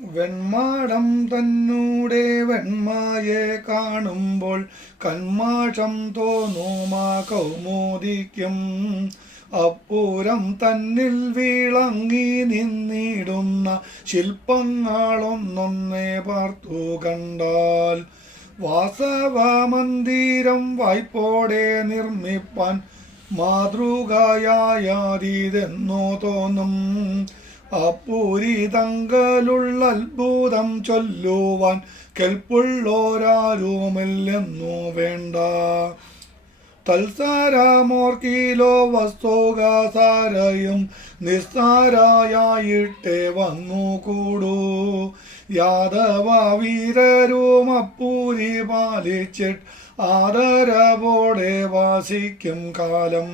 വെൺമാടം തന്നൂടെ വെൺമായെ കാണുമ്പോൾ കന്മാഷം തോന്നുമാ കൗമോദിക്കും അപ്പൂരം തന്നിൽ വീളങ്ങി നിന്നിടുന്ന ശില്പങ്ങളൊന്നൊന്നേ പാർത്തു കണ്ടാൽ വാസവ മന്ദിരം വായ്പോടെ നിർമ്മിപ്പാൻ മാതൃകയായതിതെന്നോ തോന്നും. അപ്പൂരി തങ്കലുള്ള അത്ഭുതം ചൊല്ലുവാൻ കെൽപ്പുള്ളോരാരുമില്ലെന്നു വേണ്ട. തൽസാരമോർക്കിലോ വസ്തുകാസാരയും നിസ്സാരായിട്ടേ വന്നു കൂടൂ യാദവ വീരരും അപ്പൂരി പാലിച്ചിട്ട് ആദരവോടെ വാസിക്കും കാലം.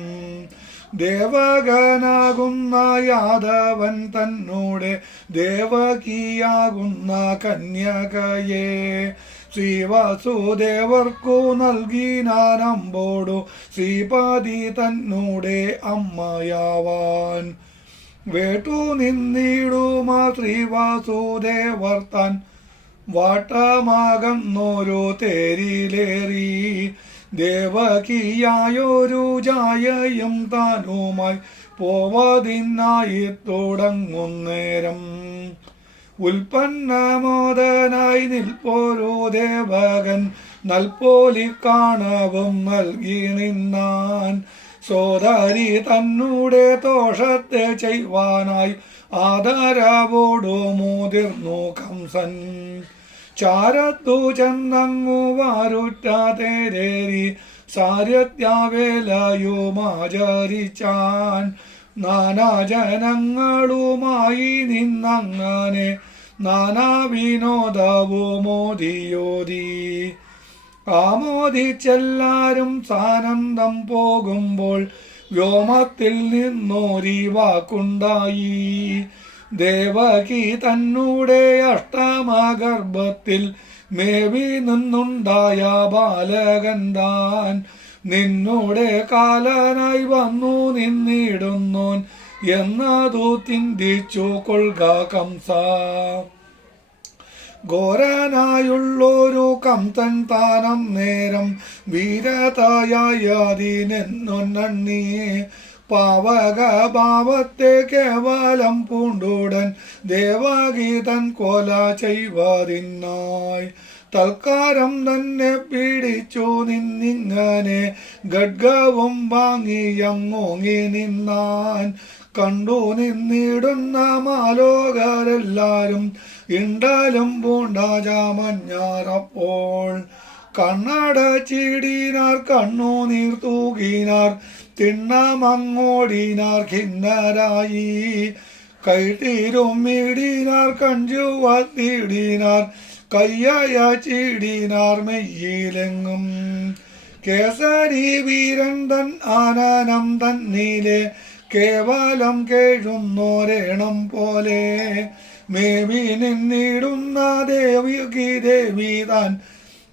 ദേവകനാകുന്ന യാദവൻ തന്നോടെ ദേവകിയാകുന്ന കന്യകയെ. ശ്രീവാസുദേവർക്കു നൽകിനാനമ്പോടു ശ്രീപതി തന്നോടെ അമ്മയാവാൻ. വേട്ടു നിന്നിടുമാ ശ്രീവാസുദേവർ തൻ വാട്ടമാകുന്നോരോ തേരിലേറി. ദേവകിയായൊരു ജായയും താനുമായി പോവതിന്നായി തുടങ്ങുന്നേരം. ഉൽപ്പന്നമോദനായി നിൽപ്പോരോ ദേവകൻ നൽപോലി കാണവും നൽകി നിന്നാൻ. സോദരി തന്നൂടെ ദോഷത്തെ ചെയ്യുവാനായി ആദരവോടു മുതിർന്നു കംസൻ. ചാരത്തു ചെന്നങ്ങു വാരുറ്റാതേരേരി സാരത്യാവേലയുമാചരിച്ചാൻ നാനാജനങ്ങളുമായി നിന്നങ്ങനെ നാനാ വിനോദവുമോദിയോതി ആമോദിച്ചെല്ലാരും സാനന്ദം പോകുമ്പോൾ വ്യോമത്തിൽ നിന്നോരി വാക്കുണ്ടായി ദേവകി തന്നൂടെ അഷ്ടമഗർഭത്തിൽ മേവി നിന്നുണ്ടായ ബാലകൻ നിന്നൂടെ കാലനായി വന്നു നിന്നിടുന്നോൻ എന്നതു ചിന്തിച്ചു കൊള്ളുക കംസ. ഘോരനായുള്ളൊരു കംസൻ താനം നേരം വീരതയായതിനെന്നൊന്നണ്ണി. പാവക ഭാവത്തെ കേവലം പൂണ്ടുടൻ ദേവാഗീതൻ കൊല ചെയ്വാതിന്നായി. തൽക്കാരം തന്നെ പീഡിച്ചു നിന്നിങ്ങനെ ഗഡ്ഗവും വാങ്ങിയങ്ങോങ്ങി നിന്നാൻ. കണ്ടു നിന്നിടുന്ന മാലോകരെല്ലാരും ഇണ്ടാലും പൂണ്ടാജാമഞ്ഞാറപ്പോൾ കണ്ണട ചീടിനാർ കണ്ണു നീർ തൂകിനാർ തിണ്ണമങ്ങോടിനാർ ഖിന്നരായി കൈട്ടീരും മീടിനാർ കഞ്ചുവത്തിടിനാർ കയ്യായ ചീടിനാർ മെയ്യിലെങ്ങും. കേസരി വീരൻ തൻ ആനനം തന്നീലെ കേവലം കേഴുന്നോരേണം പോലെ. മേവി നിന്നിടുന്ന ദേവി ദേവി താൻ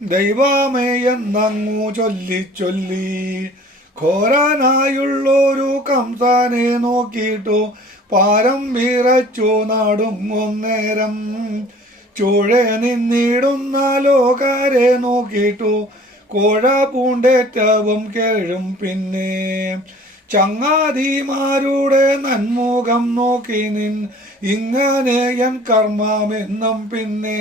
ദൈവമേ എന്നങ്ങു ചൊല്ലി ചൊല്ലി. ഘോരനായുള്ളൊരു കംസാനെ നോക്കിയിട്ടു പാരം വിറച്ചു നാടുങ്ങുന്നേരം. ചുഴ നിന്നിടുന്ന ലോകാരെ നോക്കിയിട്ടു കോഴ പൂണ്ടേറ്റവും കേഴും പിന്നെ. ചങ്ങാതിമാരുടെ നന്മുഖം നോക്കി നിൻ ഇങ്ങനെ എൻ കർമ്മമെന്നും പിന്നെ.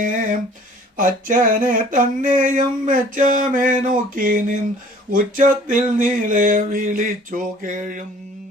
അച്ഛനെ തന്നെയും മെച്ചമേ നോക്കി നിൻ ഉച്ചത്തിൽ നീളെ വിളിച്ചു കേഴും.